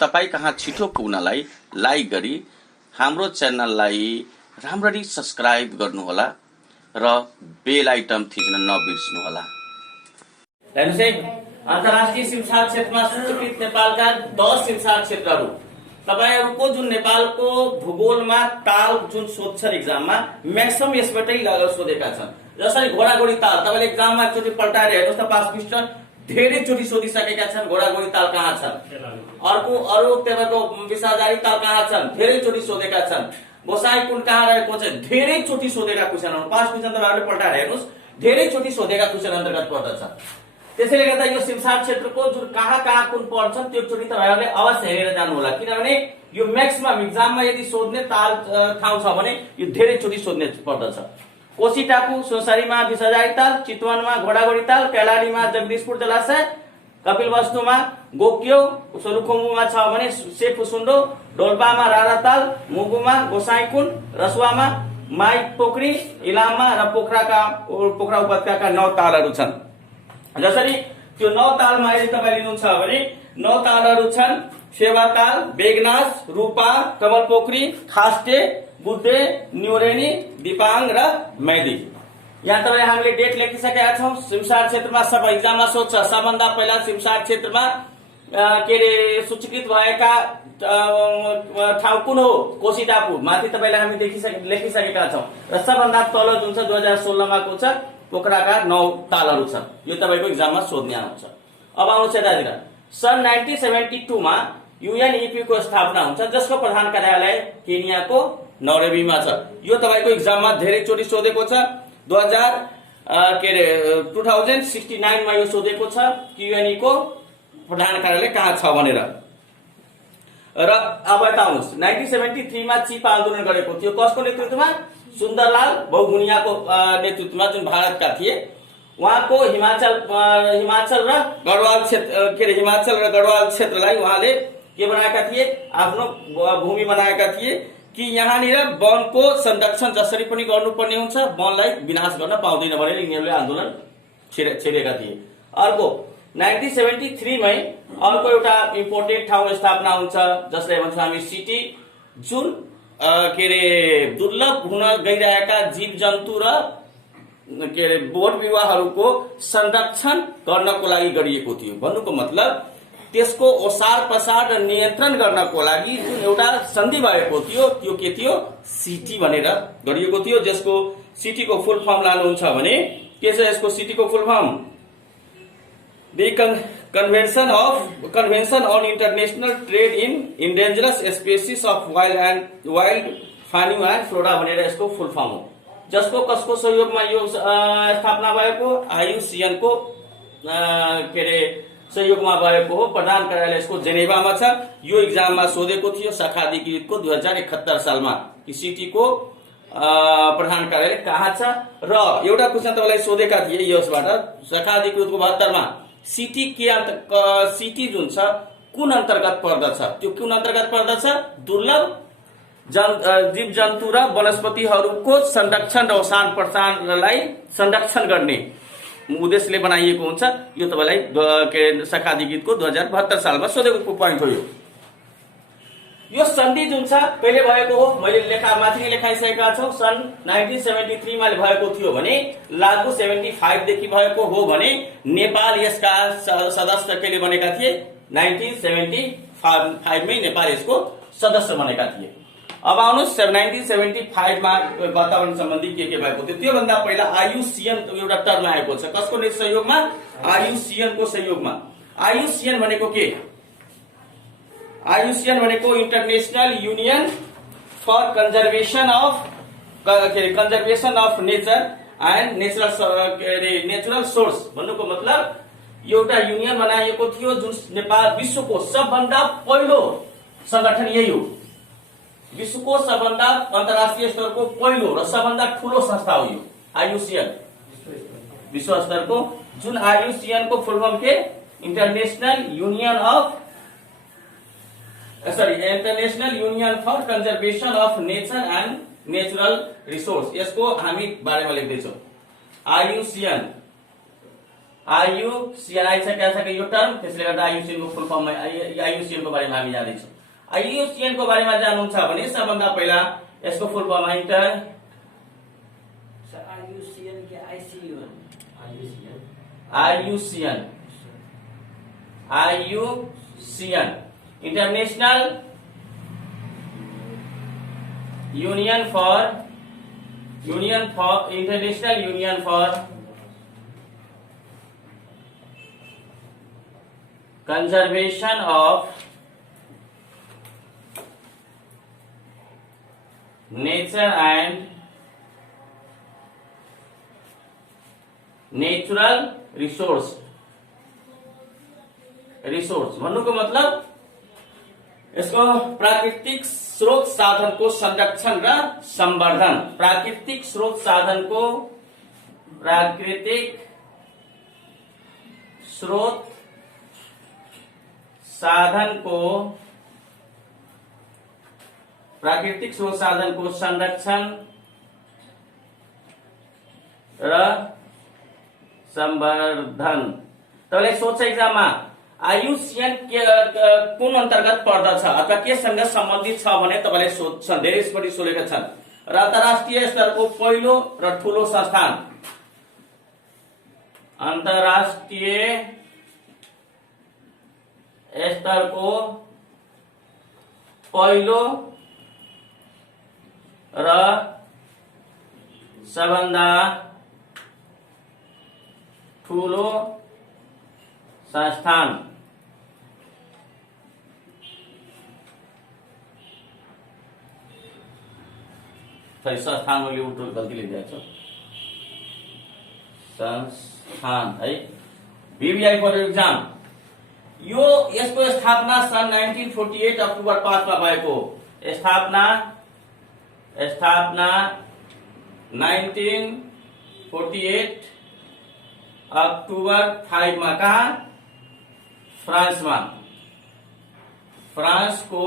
तपाईं कहाँ छिटो पुग्नलाई लाइक गरी हाम्रो च्यानललाई राम्ररी सब्स्क्राइब गर्नुहोला र बेल आइटम थिच्न नबिर्सनुहोला। हेर्नुस् है, अन्तर्राष्ट्रिय सिमसार क्षेत्रमा सूचीकृत नेपालका 10 सिमसार क्षेत्रहरू तपाईहरुको जुन नेपालको भूगोलमा ताल जुन सोध्छन् एक्जाममा म्याक्सिमम यसबाटै सोधेका छन्। जसरी घोडागोडी ताल तपाईले एक्जाममा एकचोटी पल्टाएर हेर्नुस् त पास क्वेशन धेरै चोटी सोधिसकेका छन्। घोडागोडी ताल कहाँ छन्, अरु त्यसको विसाजारी ताल कहाँ छन्, धेरै चोटी सोधेका छन्। गोसाई कुण्ड कहाँ रहेको छ, धेरै चोटी सोधेका क्वेशनहरु पास क्वेशन तपाईहरुले पल्टाएर हेर्नुस् धेरै चोटी सोधेका क्वेशन अन्तर्गत पर्दछ। त्यसैले गर्दा यो सिमसार क्षेत्रको जुन कहाँ कुन पर्छन् त्यो चोटी तपाईहरुले अवश्य हेरेर जानु होला, किनभने यो म्याक्सिमम एक्जाममा यदि सोध्ने ताल ठाउँ छ भने यो धेरै चोटी सोध्ने पर्दछ। कोशी टापु, सोसारीमा विसाजारी ताल, चितवनमा घोडागोडी ताल, कैलालीमा जगदीशपुर जलाशय, कपिलवस्तुमा गोक्यो, सोलुखुम्बुमा छ भने सेफुसुन्डो, डोल्पामा राराताल, मुगुमा गोसाईकुण्ड, रसुवामा माई पोखरी, इलाममा र पोखरा उपत्यका 9 तालहरू छन्। जसरी त्यो 9 तालमा यदि तपाईले लिनुहुन्छ भने 9 तालहरू छन् सेवाताल, बेगनास, रूपा, कमलपोखरी, खास्टे, बुद्धे, न्युरेनी, दिपाङ र मैदी। यहाँ तपाईले हामीले डेट लेखिसकेका छौं। सिमसार क्षेत्रमा सब एक्जाममा सोध्छ सबभन्दा पहिला सिमसार क्षेत्रमा के रे सूचीकृत भएका ठाउँ कुन हो, कोशी टापु माथि तपाईले हामी लेखिसकेका छौं र सबभन्दा तल जुन छ 2016 मा को छ पोखराका 9 तालहरू छन्। यो तपाईको एक्जाममा सोध्ने आउँछ। अब आउँछ यतातिर सन् 1972 मा यूएनईपी को स्थापना हुन्छ, जसको प्रधान कार्यालय केनियाको नैरोबीमा छ। यो तपाईको एक्जाममा धेरै चोटी सोधेको छ। 2069 मा यो सोधेको छ कि यूएनई को प्रधान कार्यालय कहाँ छ भनेर। र अब बताउनुस् 1973 मा चिपा आन्दोलन गरेको थियो कसको नेतृत्वमा, सुन्दरलाल बहुगुनियाको नेतृत्वमा, जुन भारतका थिए। उहाँको हिमाचल र गढवाल क्षेत्र हिमाचल र गढवाल क्षेत्रलाई उहाँले के बनाएका थिए, आफ्नो भूमि बनाएका थिए कि यहाँनिर वनको संरक्षण जसरी पनि गर्नुपर्ने हुन्छ, वनलाई विनाश गर्न पाउँदैन भनेर यिनीहरूले आन्दोलन छेडेका थिए। अर्को 1973 मै अर्को एउटा इम्पोर्टेन्ट ठाउँ स्थापना हुन्छ जसलाई भन्छौँ हामी सिटी, जुन दुर्लभ हुन गइरहेका जीव जन्तु र बोट बिरुवाहरूको संरक्षण गर्नको लागि गरिएको थियो। भन्नुको मतलब त्यसको ओसार पसार र नियन्त्रण गर्नको लागि जुन एउटा सन्धि भएको थियो त्यो के थियो, सिटी भनेर गरिएको थियो। जसको सिटीको फुल फर्म लानुहुन्छ भने के छ यसको सिटीको full form, The Convention on International Trade in Endangered Species of Wild Fauna and Flora भनेर यसको फुल फर्म हो। जसको कसको सहयोगमा यो स्थापना भएको, आईयुसिएन को सहयोगमा भएको हो। प्रधान कार्यालय यसको जेनेभामा छ। यो एक्जाममा सोधेको थियो शाखाधिकृतको 2071 सालमा कि सिटी को प्रधान कार्यालय कहाँ छ। र एउटा क्वेशन तपाईलाई सोधेका थिए यसबाट शाखाधिकृतको 72 मा सिटी सिटी जुन छ कुन अन्तर्गत पर्दछ, त्यो कुन अन्तर्गत पर्दछ, दुर्लभ जीव जन्तु र वनस्पतिहरूको संरक्षण र ओसान प्रसारलाई संरक्षण गर्ने उद्देश्यले बनाइएको हुन्छ। यो तपाईलाई शाखाधिकृतको 2072 सालमा सोधेको पोइन्ट हो। यो सन्धि जुन छ कहिले भएको हो, मैले माथि नै लेखाइसकेका छौं। सन् 1973 मा भएको थियो भने लागू 75 देखि भएको हो भने नेपाल यसका सदस्य कहिले बनेका थिए, 1975 मै नेपाल यसको सदस्य बनेका थिए। अब आउनुस् 1975 मा वातावरण सम्बन्धी के भएको थियो। त्यो भन्दा पहिला आईयुसिएन एउटा टर्म आएको छ। कसको सहयोगमा, आईयुसिएन को सहयोगमा। आईयुसिएन भनेको के, आईयुसिएन भनेको international union for conservation of nature and natural source. भन्नुको मतलब एउटा युनियन बनाइएको थियो जुन नेपाल विश्वको सबभन्दा पहिलो संगठन यही हो। विश्वको सबभन्दा अन्तर्राष्ट्रिय स्तरको पहिलो र सबभन्दा ठूलो संस्था हो यो आईयुसिएन। विश्व स्तरको जुन आईयुसिएन को फुल फर्म के international union for conservation of nature and natural resource. यसको हामी बारेमा लेख्दै छौं। आईयुसिएन आइयुसिएन आइसकेको छ यो टर्म, त्यसले गर्दा आइयुसिएन को फुल फर्म आइयुसिएन को बारेमा हामी जान्दैछौँ। आइयुसिएन को बारेमा जान्नुहुन्छ भने सबभन्दा पहिला यसको full form inter IUCN international union for conservation of nature and natural resource भन्नुको मतलब यसको प्राकृतिक स्रोत साधनको संरक्षण र संवर्धन, प्राकृतिक स्रोत साधनको संरक्षण र संवर्धन। तपाईँले सोध्छ एक्जाममा आइयुसिएन कुन अन्तर्गत पर्दछ अथवा केसँग सम्बन्धित छ भने तपाईँले सोध्छन्, धेरैपटि सोधेका छन्। र अन्तर्राष्ट्रिय स्तरको पहिलो र ठूलो संस्थान, अन्तर्राष्ट्रिय स्तरको पहिलो र सबभन्दा ठूलो संस्थान संस्थान मैले उल्टो गल्ती लेखिदिएको छु, संस्थान है। बीबीआई फर एग्जाम यो यसको स्थापना सन् 1948 अक्टोबर 5 मा भएको, स्थापना 1948 अक्टोबर 5 मा कहाँ? फ्रान्समा, फ्रान्सको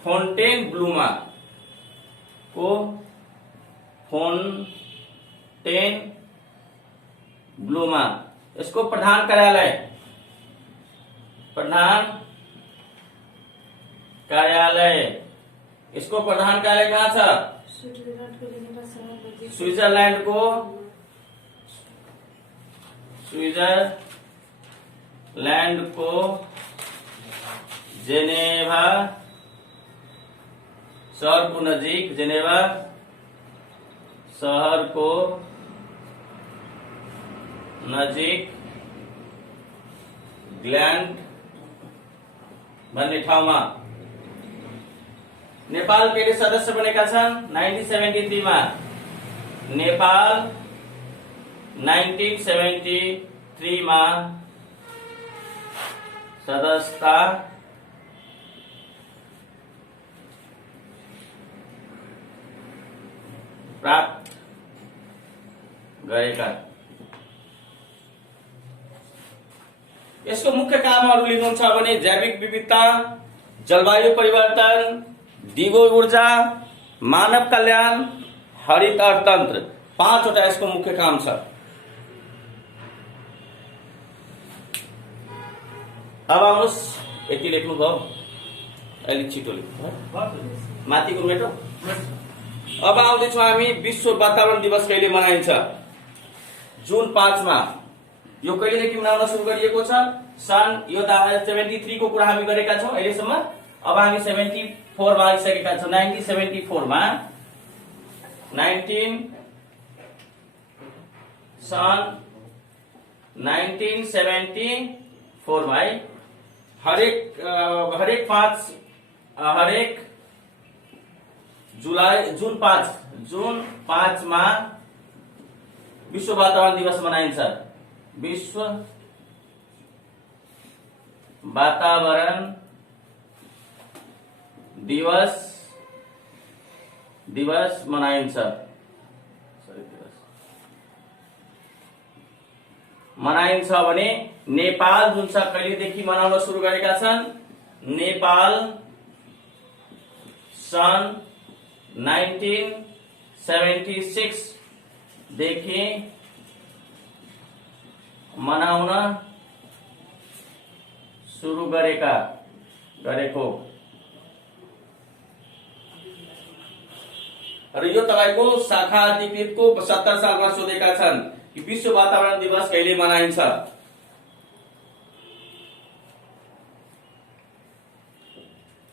फोन्टेनब्लूमा यसको प्रधान कार्यालय इसको प्रधान कार्यालय कहाँ छ? स्विट्जरलैंड को जेनेवा शहर को नजीक, जेनेवा शहर को नजीक ग्ल्यान्ड भन्ने ठाउँमा। नेपाल कहिले सदस्य बनेका छन्? 1973 मा। नेपाल 1973 मा सदस्यता प्राप्त गरेका। यसको मुख्य कामहरू लिनुहुन्छ भने जैविक विविधता, जलवायु परिवर्तन, दिगो ऊर्जा, मानव कल्याण, हरित अर्थतन्त्र, 5वटा यसको मुख्य काम छ। अब आउनुहोस्, यति लेख्नुभयो, अलि छिटो लेख्नु माथिको मेटो। अब आउँदैछौँ हामी विश्व वातावरण दिवस कहिले मनाइन्छ? जुन 5 मा। यो कहिलेदेखि मनाउन सुरु गरिएको छ? सन् यो 73 को कुरा हामी गरेका छौँ अहिलेसम्म। अब हामी 74 मा आइसकेका छौँ। 1974 मा सन् 1974 मा हरेक जुन 5 मा विश्व वातावरण दिवस मनाइन्छ। विश्व वातावरण दिवस मनाइन्छ। मनाइन्छ भने नेपाल जुन छ कहिलेदेखि मनाउन सुरु गरेका छन्? नेपाल सन् 1976 देखि मनाउन सुरु गरेको र यो तपाईको शाखा अधिकृतको 72 सालमा सोधेका छन् कि विश्व वातावरण दिवस कहिले मनाइन्छ।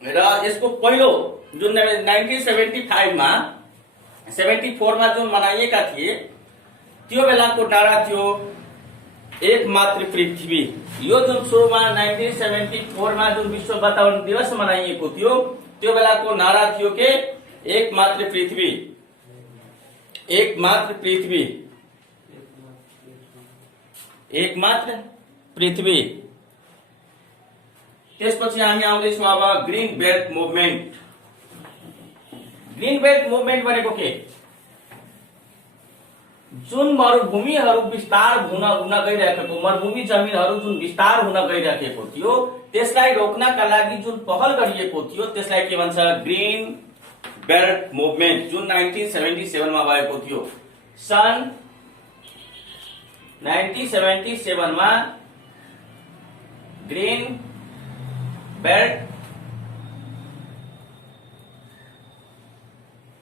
र यसको पहिलो जुन 1975 मा 74 मा जुन मनाइएका थिए त्यो बेलाको नारा थियो एक मात्र पृथ्वी। यो जुन सुरुमा 1974 मा जुन विश्व वातावरण दिवस मनाइएको थियो त्यो बेलाको नारा थियो के एक मात्र पृथ्वी, एक मात्र पृथ्वी, एक मात्र पृथ्वी। त्यसपछि हामी आउँदैछौँ अब green belt movement. Green belt movement भनेको के? जुन मरुभूमिहरू विस्तार हुन गइरहेको, मरुभूमि जमिनहरू जुन विस्तार हुन गइरहेको थियो त्यसलाई रोक्नका लागि जुन पहल गरिएको थियो त्यसलाई के भन्छ? ग्रीन बेल्ट मुभमेन्ट, जुन 1977 मा भएको थियो। सन् 1977 मा ग्रीन बेल्ट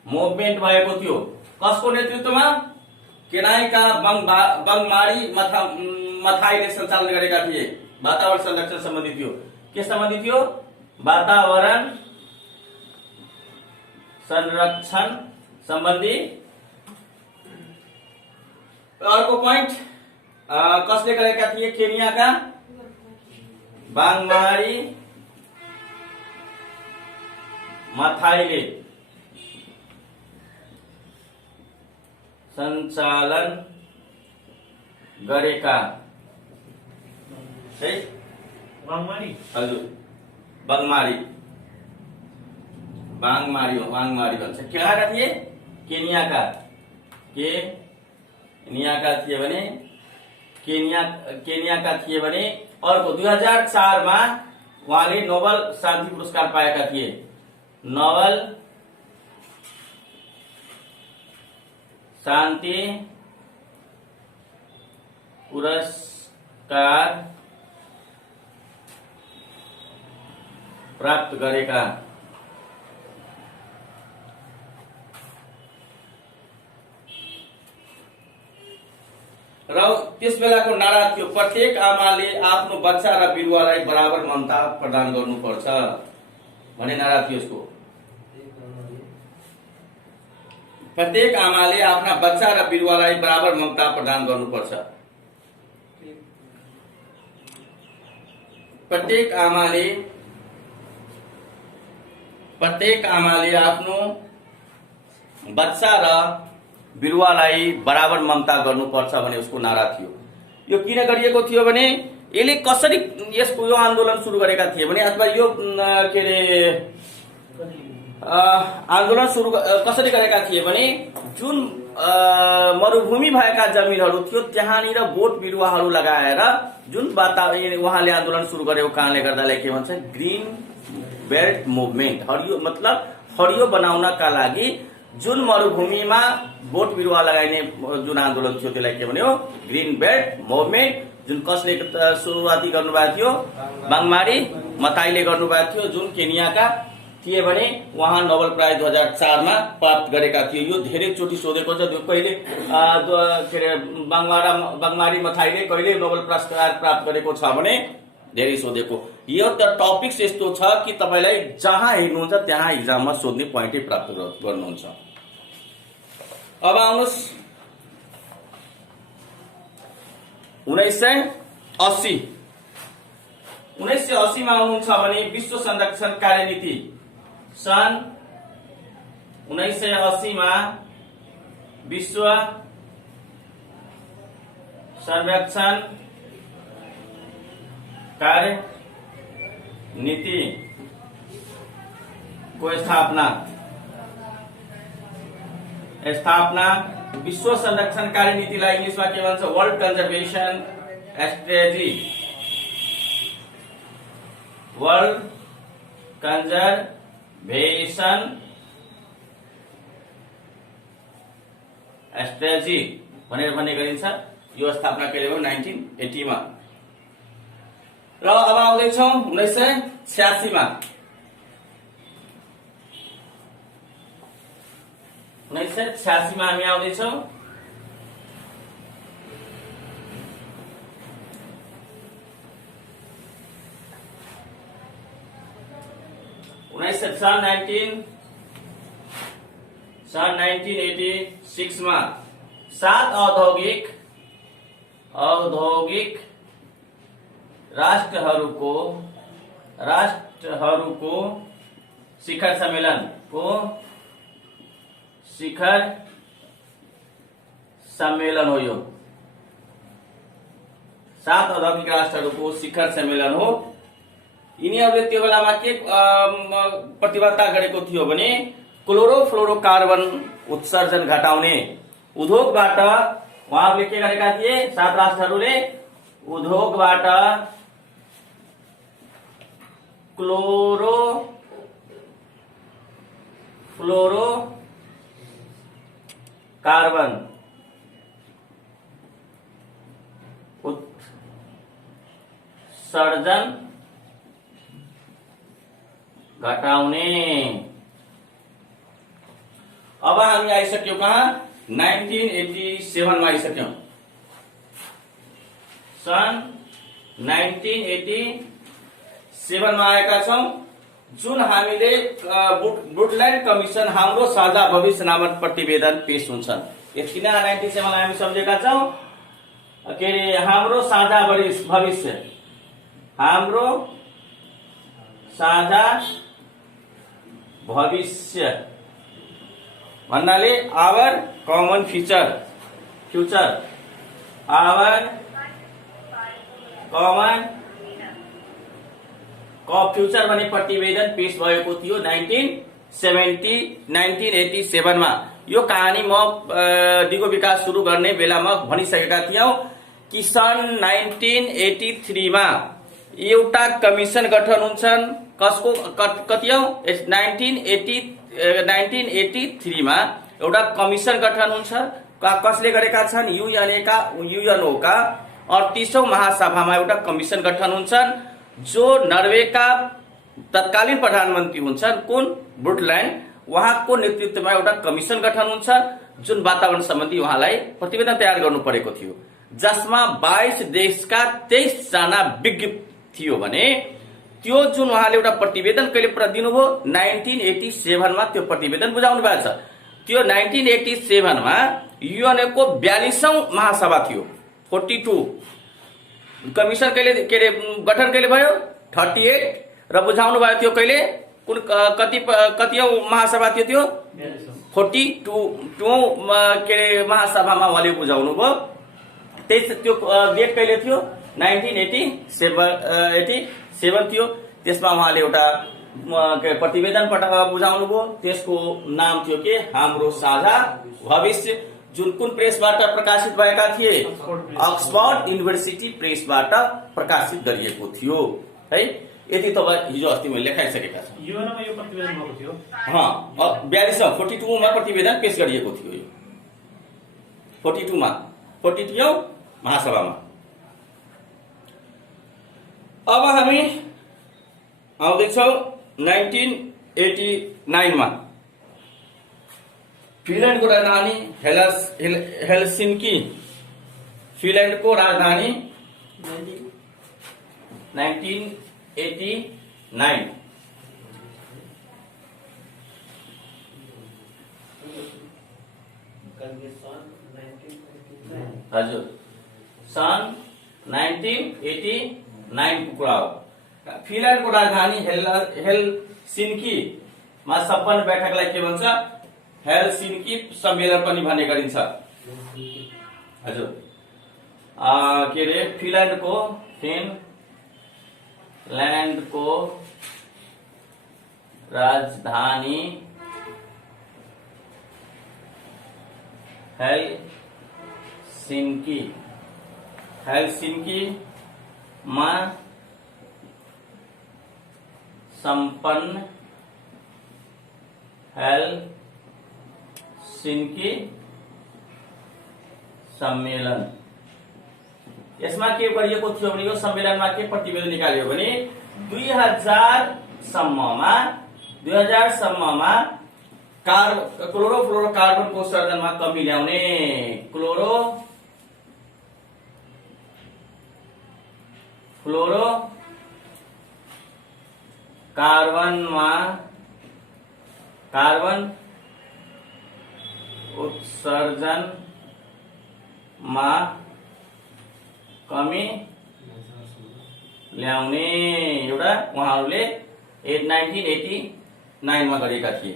मुभमेन्ट भएको थियो। कसको नेतृत्वमा? केनाईका बङमारी मथाईले सञ्चालन गरेका थिए। वातावरण संरक्षण सम्बन्धी थियो। के सम्बन्धी थियो? वातावरण संरक्षण सम्बन्धी। अर्को पोइन्ट कसले गरेका थिए? केनियाका बाङमारी मथाईले सञ्चालन गरेका। है बाङमारी? हजुर, बाङमारी भन्छ। केनाका थिए? केनियाका थिए भने केनियाका थिए भने अर्को 2004 मा उहाँले नोबेल शान्ति पुरस्कार पाएका थिए। नोबेल शान्ति पुरस्कार प्राप्त गरेका। र त्यस बेलाको नारा थियो प्रत्येक आमाले आफ्नो बच्चा र बिरुवालाई बराबर ममता प्रदान गर्नुपर्छ भन्ने नारा थियो यसको। प्रत्येक आमाले आफ्ना बच्चा र बिरुवालाई बराबर ममता प्रदान गर्नुपर्छ। प्रत्येक आमाले आफ्नो बच्चा र बिरुवालाई बराबर ममता गर्नुपर्छ भन्ने उसको नारा थियो। यो किन गरिएको थियो भने यसले कसरी यसको यो आन्दोलन सुरु गरेका थिए भने अथवा यो के अरे आन्दोलन सुरु कसरी गरेका थिए भने जुन मरुभूमि भएका जमिनहरू थियो त्यहाँनिर बोट बिरुवाहरू लगाएर जुन वातावरण उहाँले आन्दोलन सुरु गरेको कारणले गर्दाले के भन्छ? Green belt movement. हरियो मतलब हरियो बनाउनका लागि जुन मरुभूमिमा बोट बिरुवा लगाइने जुन आन्दोलन थियो त्यसलाई के भन्यो? Green belt movement. जुन कसले सुरुवाती गर्नुभएको थियो? बाङमारी मथाईले गर्नुभएको थियो, जुन केनियाका थिए भने उहाँ नोबेल प्राइज 2004 मा प्राप्त गरेका थिए। यो धेरै चोटि सोधेको छ। कहिले के अरे बाङमारी मथाईले कहिले नोबेल पुरस्कार प्राप्त गरेको छ भने धेरै सोधेको। यो त टपिक्स यस्तो छ कि तपाईलाई जहाँ हेर्नुहुन्छ त्यहाँ इक्जाममा सोध्ने पोइन्टै प्राप्त गर्नुहुन्छ। अब आउनुहोस् 1980 मा आउनुहुन्छ भने विश्व संरक्षण कार्यनीति। सन् 1980 मा विश्व संरक्षण कार्यनीति को स्थापना विश्व संरक्षण कार्यनीतिलाई इंग्लिशमा के भन्छ? World conservation strategy. World conservation strategy भनेर भन्ने गरिन्छ। यो स्थापना गरेको 1980 मा। र अब आउँदैछौँ 1986 मा। 1986 मा हामी आउँदैछौँ। सन् 1986 मा 7 औद्योगिक राष्ट्रहरूको शिखर सम्मेलन हो यो। 7 औद्योगिक राष्ट्रहरूको शिखर सम्मेलन हो। यिनीहरूले त्यो बेलामा के प्रतिबद्धता गरेको थियो भने क्लोरोफ्लोरोकार्बन उत्सर्जन घटाउने उद्योगबाट उहाँहरूले के गरेका थिए, 7 राष्ट्रहरूले उद्योगबाट क्लोरोफ्लोरोकार्बन उत्सर्जन घटाउने। अब हामी आइसक्यौं कहाँ, 1987 मा आइसक्यौं। सन् 1987 मा आएका छौं, जुन हामीले वुडल्यान्ड कमिसन हाम्रो साझा भविष्य नामक प्रतिवेदन पेश हुन्छन्। किन 97 मा हामी सम्झेका छौं, के अरे हाम्रो साझा भविष्य, हाम्रो साझा भविष्य भन्नाले our common future, our common future भन्ने प्रतिवेदन पेश भएको थियो 1987 मा। यो कहानी म दिगो विकास सुरु गर्ने बेलामा भनिसकेका थियौं कि सन् 1983 मा एउटा कमिसन गठन हुन्छन्। कसको कति हो, 1983 मा एउटा कमिसन गठन हुन्छ। कसले गरेका छन्, युएनओ का 38औं महासभामा एउटा कमिसन गठन हुन्छन्, जो नर्वेका तत्कालीन प्रधानमन्त्री हुन्छन् कुन, वुडल्यान्ड, उहाँको नेतृत्वमा एउटा कमिसन गठन हुन्छ, जुन वातावरण सम्बन्धी उहाँलाई प्रतिवेदन तयार गर्नु परेको थियो, जसमा 22 देशका 23 जना विज्ञ थियो भने त्यो जुन उहाँले एउटा प्रतिवेदन कहिले दिनुभयो, 1987 मा त्यो प्रतिवेदन बुझाउनु भएको छ। त्यो 1987 मा युएनओ को 42औं महासभा थियो, 42। कमिसन कहिले गठन कहिले भयो, 38, र बुझाउनु भयो त्यो कहिले, कुन कतिऔं महासभा थियो त्यो, 42 महासभामा उहाँले बुझाउनु भयो। त्यो डेट कहिले थियो, 1987 थियो। त्यसमा उहाँले एउटा प्रतिवेदन बुझाउनु भयो, त्यसको नाम थियो के, हाम्रो साझा भविष्य, जुन कुन प्रेसबाट प्रकाशित भएका थिए, अक्सफोर्ड युनिभर्सिटी प्रेसबाट प्रकाशित गरिएको थियो है। यति तपाईँ हिजो अस्ति मैले लेखाइसकेका छौँ। यो प्रतिवेदन भएको थियो, 42 मा प्रतिवेदन पेश गरिएको थियो यो, 42औं महासभामा। अब हामी आउँदैछौँ 1989 मा। फिनल्यान्डको राजधानी हेलसिन्की, फिनल्यान्डको राजधानी 1989। हजुर, सन् 1989 को कुरा हो। फिनल्यान्डको राजधानी हेलसिन्कीमा सम्पन्न बैठकलाई के भन्छ, हेलसिन्की सम्मेलन पनि भन्ने गरिन्छ। हजुर, के अरे फिनल्यान्डको राजधानी हेलसिन्कीमा सम्पन्न हेलसिन्की सम्मेलन यसमा के गरिएको थियो भने यो सम्मेलनमा के प्रतिवेदन निकाल्यो भने 2000 सम्ममा क्लोरोफ्लोरोकार्बनको उत्सर्जनमा कमी ल्याउने, कार्बन उत्सर्जनमा कमी ल्याउने एउटा उहाँहरूले 1989 मा गरेका थिए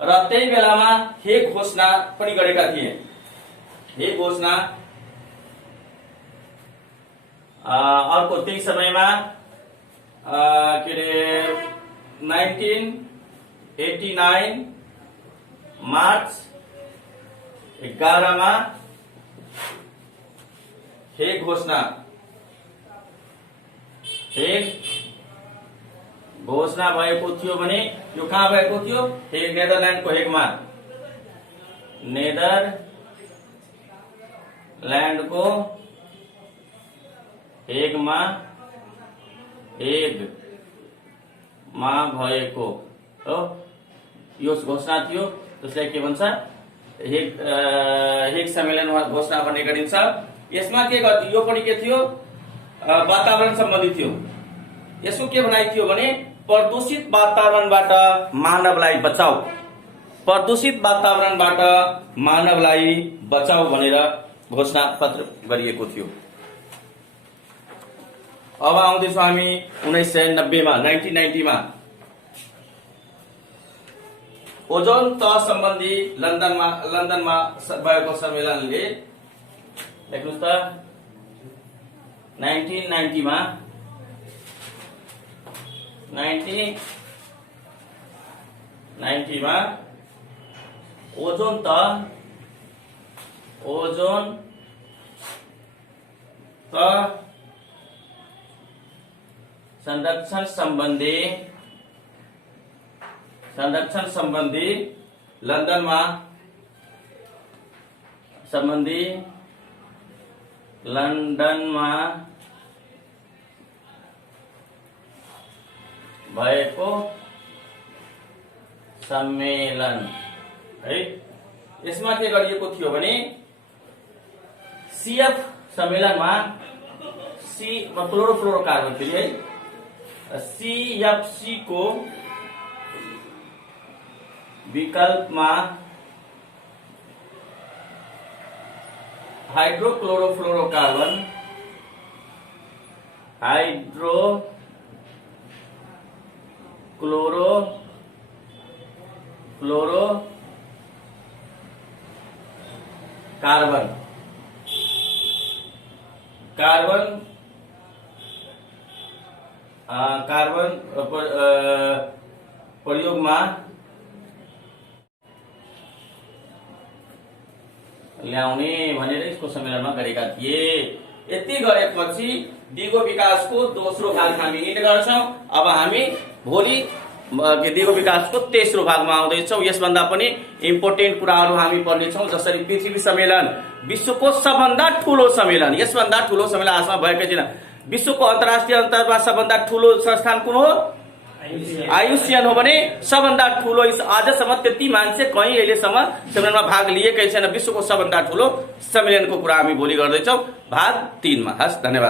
र त्यही बेलामा हेग घोषणा पनि गरेका थिए। हेग घोषणा अर्को त्यही समयमा के अरे 1989 मार्च 11 मा हेग घोषणा भएको थियो भने यो कहाँ भएको थियो? नेदरल्यान्डको हेगमा, नेदरल्यान्डको हेगमा भएको हो यो घोषणा थियो। त्यसलाई के भन्छ? हेग सम्मेलन घोषणा भन्ने गरिन्छ। यसमा के गर्यो? यो पनि के थियो? वातावरण सम्बन्धी थियो। यसको के भनाइ थियो भने प्रदूषित वातावरणबाट मानवलाई बचाऊ, भनेर घोषणा पत्र गरिएको थियो। अब आउँदैछौँ हामी 1990 मा ओजोन तह सम्बन्धी लन्डनमा भएको सम्मेलनले, लेख्नुस् त 1990 मा ओजोन तह संरक्षण सम्बन्धी लन्डनमा भएको सम्मेलन है। यसमा के गरिएको थियो भने CF सम्मेलनमा क्लोरोफ्लोरोकार्बन फेरि है CFC को विकल्पमा हाइड्रोक्लोरोफ्लोरोकार्बन कार्बन प्रयोगमा ल्याउने भनेर यसको सम्मेलनमा गरेका थिए। यति गरेपछि दिगो विकासको दोस्रो भाग हामी हिँड गर्छौं। अब हामी भोलि दिगो विकासको तेस्रो भागमा आउँदैछौं। यसभन्दा पनि इम्पोर्टेन्ट कुराहरू हामी पढ्नेछौं, जसरी पृथ्वी सम्मेलन विश्वको सबभन्दा ठूलो सम्मेलन। यसभन्दा ठूलो सम्मेलन आजमा भएकै छैन। विश्वको अन्तर्राष्ट्रिय अन्तरमा सबभन्दा ठूलो संस्थान कुन हो? आयुसियन हो भने सबभन्दा ठूलो आजसम्म त्यति मान्छे कहीँ अहिलेसम्म सम्मेलनमा भाग लिएकै छैन। विश्वको सबभन्दा ठूलो सम्मेलनको कुरा हामी भोलि गर्दैछौँ भाग 3 मा। हस्, धन्यवाद।